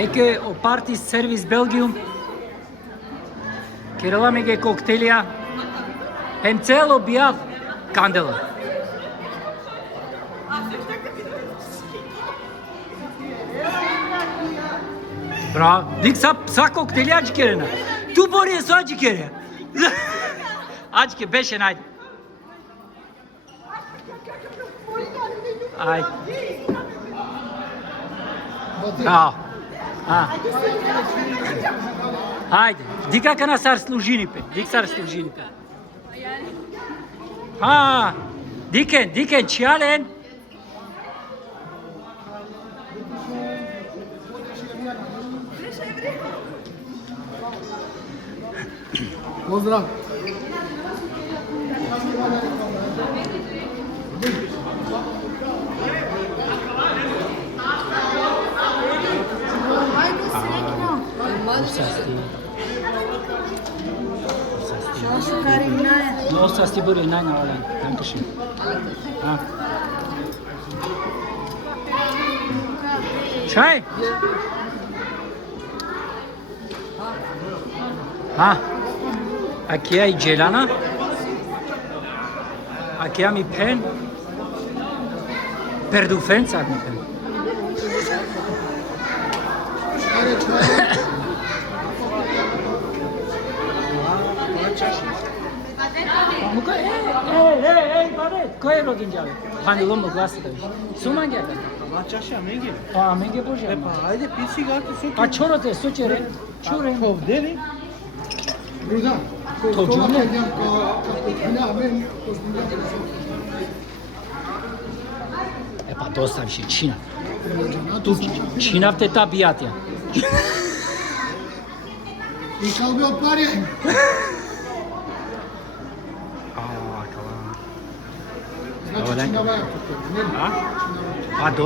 Еке о парти сервис Белгиум. Керела ге коктелија. Hem celo bijav kandela. Bravo. Dik sa koktelja acı kerena. Tu borje su acı kere. Acı ke beşe najde. Ajde. Bravo. Ajde. Dika kana sar služinipe. Dik sar služinipe. Diken, čijalen. Pozdrav. Nossa, sti buri najna olen. Dankeschön. Čaj? Aqui é a gelana. Aqui é mi pen. Perdufen sagt mi pen. Ko je roginđale? Hani lomo glasi da viš. Suman geldi. Maçaşa menge. Menge bože. Ajde pisi gati su. Pa čorote, sučere. Čure. Kovdeli. Bruda. To džune. Pa dosta više čina. Tu činav te ta bijatija. I šal bi odparje. Znači činava je. A do